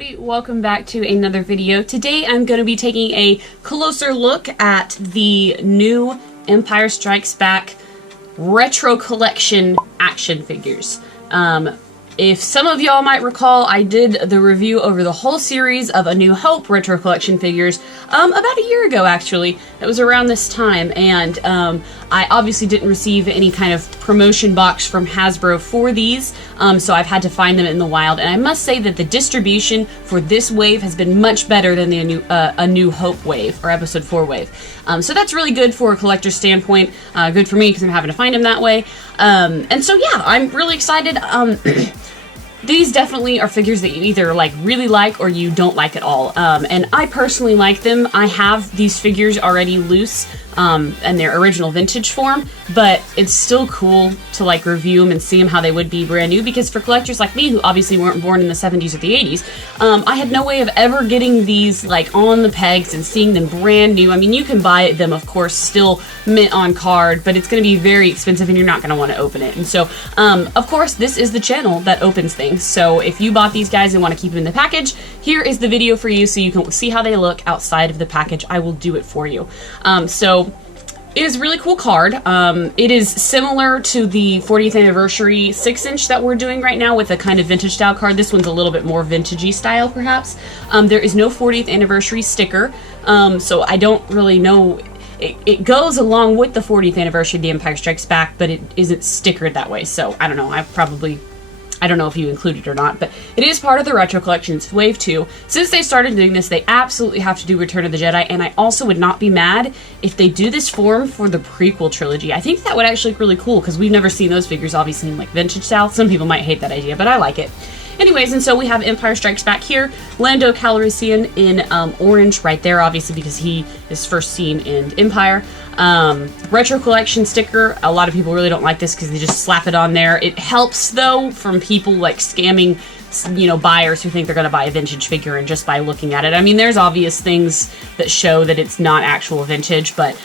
everybody, welcome back to another video. Today I'm going to be taking a closer look at the new Empire Strikes Back Retro Collection action figures. If some of y'all might recall, I did the review over the whole series of A New Hope Retro Collection figures about a year ago, actually. It was around this time, and I obviously didn't receive any kind of promotion box from Hasbro for these, so I've had to find them in the wild, and I must say that the distribution for this wave has been much better than the A New Hope wave, or Episode 4 wave. So that's really good for a collector's standpoint, good for me because I'm having to find them that way. And so yeah, I'm really excited. These definitely are figures that you either really like or you don't like at all. And I personally like them. I have these figures already loose in their original vintage form, but it's still cool to review them and see them how they would be brand new, because for collectors like me who obviously weren't born in the 70s or the 80s, I had no way of ever getting these on the pegs and seeing them brand new. I mean, you can buy them, of course, still mint on card, but it's going to be very expensive and you're not going to want to open it. And so, of course, this is the channel that opens things. So if you bought these guys and want to keep them in the package, here is the video for you so you can see how they look outside of the package. I will do it for you. So it is a really cool card. It is similar to the 40th anniversary 6-inch that we're doing right now with a kind of vintage style card. This one's a little bit more vintagey style, perhaps. There is no 40th anniversary sticker, so I don't really know. It goes along with the 40th anniversary of The Empire Strikes Back, but it isn't stickered that way, so I don't know. I don't know if you include it or not, but it is part of the Retro Collection. It's Wave 2. Since they started doing this, they absolutely have to do Return of the Jedi, and I also would not be mad if they do this form for the prequel trilogy. I think that would actually look really cool, because we've never seen those figures, obviously, in vintage style. Some people might hate that idea, but I like it. Anyways, and so we have Empire Strikes Back here. Lando Calrissian in orange right there, obviously, because he is first seen in Empire. Retro Collection sticker. A lot of people really don't like this because they just slap it on there. It helps, though, from people scamming, buyers who think they're going to buy a vintage figure and just by looking at it. I mean, there's obvious things that show that it's not actual vintage, but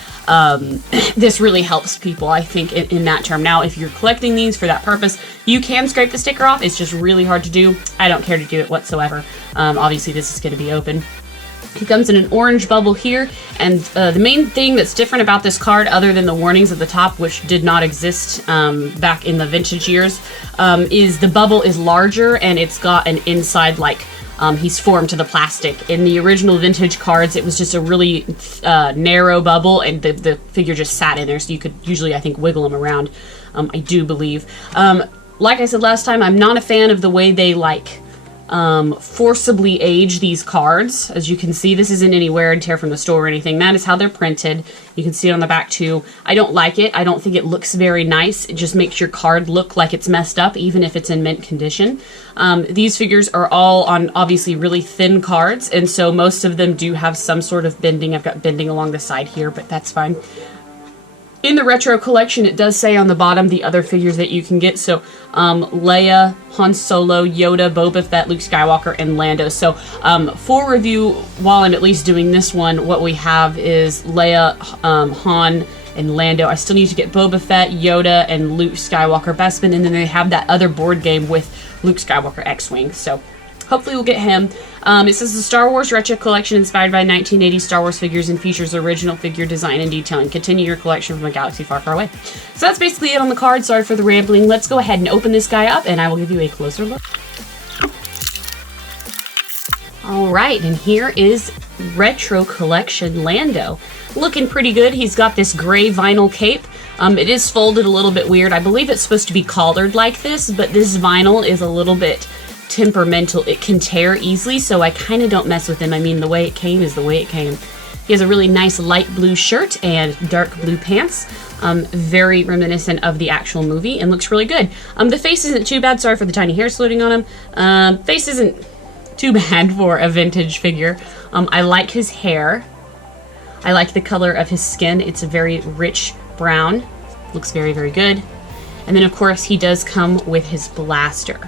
this really helps people, I think, in that term. Now, if you're collecting these for that purpose, you can scrape the sticker off. It's just really hard to do. I don't care to do it whatsoever. Obviously, this is going to be open. He comes in an orange bubble here, and the main thing that's different about this card, other than the warnings at the top, which did not exist back in the vintage years, is the bubble is larger, and it's got an inside, he's formed to the plastic. In the original vintage cards, it was just a really narrow bubble, and the figure just sat in there, so you could usually, I think, wiggle them around, I do believe. Like I said last time, I'm not a fan of the way they, forcibly age these cards. As you can see, this isn't any wear and tear from the store or anything. That is how they're printed. You can see it on the back too. I don't like it. I don't think it looks very nice. It just makes your card look like it's messed up, even if it's in mint condition. These figures are all on obviously really thin cards, and so most of them do have some sort of bending. I've got bending along the side here, but that's fine. In the Retro Collection, it does say on the bottom the other figures that you can get. So Leia, Han Solo, Yoda, Boba Fett, Luke Skywalker, and Lando. So for review, while I'm at least doing this one, what we have is Leia, Han, and Lando. I still need to get Boba Fett, Yoda, and Luke Skywalker Bespin, and then they have that other board game with Luke Skywalker X-Wing. So hopefully we'll get him. It says the Star Wars Retro Collection inspired by 1980 Star Wars figures and features original figure design and detailing. Continue your collection from a galaxy far, far away. So that's basically it on the card. Sorry for the rambling. Let's go ahead and open this guy up, and I will give you a closer look. Alright, and here is Retro Collection Lando. Looking pretty good. He's got this gray vinyl cape. It is folded a little bit weird. I believe it's supposed to be collared like this, but this vinyl is a little bit temperamental. It can tear easily, so I kind of don't mess with him. I mean, the way it came is the way it came. He has a really nice light blue shirt and dark blue pants. Very reminiscent of the actual movie, and looks really good. The face isn't too bad. Sorry for the tiny hairs floating on him. Face isn't too bad for a vintage figure. I like his hair. I like the color of his skin. It's a very rich brown. Looks very, very good. And then, of course, he does come with his blaster.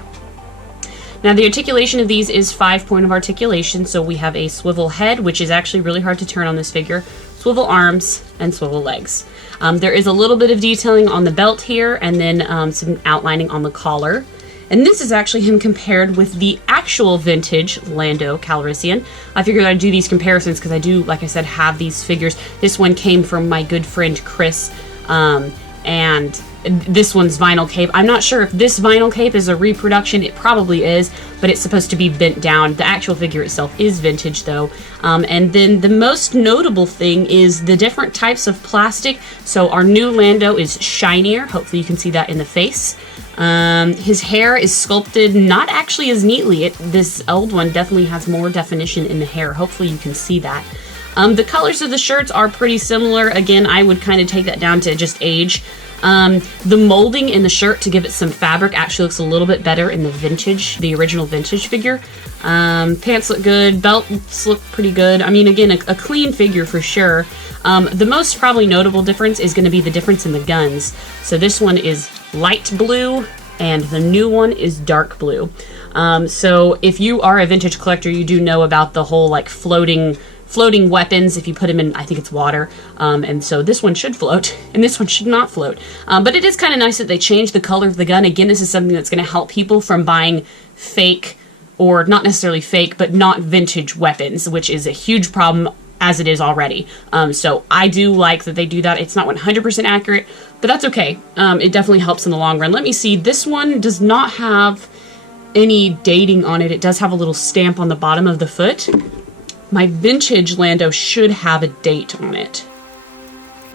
Now, the articulation of these is 5-point of articulation, so we have a swivel head, which is actually really hard to turn on this figure, swivel arms, and swivel legs. There is a little bit of detailing on the belt here, and then some outlining on the collar. And this is actually him compared with the actual vintage Lando Calrissian. I figured I'd do these comparisons because I do, like I said, have these figures. This one came from my good friend Chris, and this one's vinyl cape. I'm not sure if this vinyl cape is a reproduction. It probably is, but it's supposed to be bent down. The actual figure itself is vintage though. And then the most notable thing is the different types of plastic. So our new Lando is shinier. Hopefully you can see that in the face. His hair is sculpted not actually as neatly. This old one definitely has more definition in the hair. Hopefully you can see that. The colors of the shirts are pretty similar. Again, I would kind of take that down to just age. The molding in the shirt to give it some fabric actually looks a little bit better in the original vintage figure. Pants look good, belts look pretty good. I mean, again, a clean figure for sure. The most probably notable difference is going to be the difference in the guns. So this one is light blue and the new one is dark blue. So if you are a vintage collector, you do know about the whole like floating weapons if you put them in, I think it's water, and so this one should float and this one should not float, but it is kind of nice that they changed the color of the gun. Again, this is something that's going to help people from buying fake, or not necessarily fake, but not vintage weapons, which is a huge problem as it is already. So I do like that they do that. It's not 100% accurate, but that's okay. It definitely helps in the long run. Let me see, this one does not have any dating on it. It does have a little stamp on the bottom of the foot. My vintage Lando should have a date on it.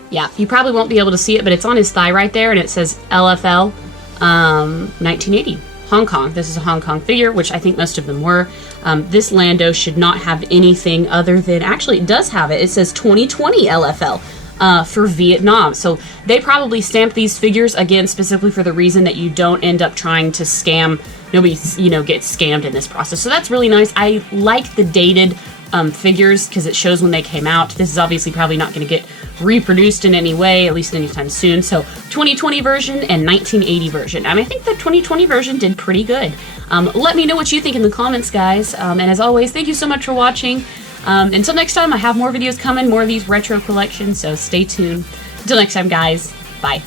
Yeah, you probably won't be able to see it, but it's on his thigh right there, and it says LFL 1980, Hong Kong. This is a Hong Kong figure, which I think most of them were. This Lando should not have anything other than, actually it does have it. It says 2020 LFL. For Vietnam. So they probably stamped these figures, again, specifically for the reason that you don't end up trying to scam. Nobody, gets scammed in this process. So that's really nice. I like the dated figures because it shows when they came out. This is obviously probably not going to get reproduced in any way, at least anytime soon. So 2020 version and 1980 version. I think the 2020 version did pretty good. Let me know what you think in the comments, guys. And as always, thank you so much for watching. Until next time, I have more videos coming, more of these retro collections, so stay tuned. Until next time, guys, bye.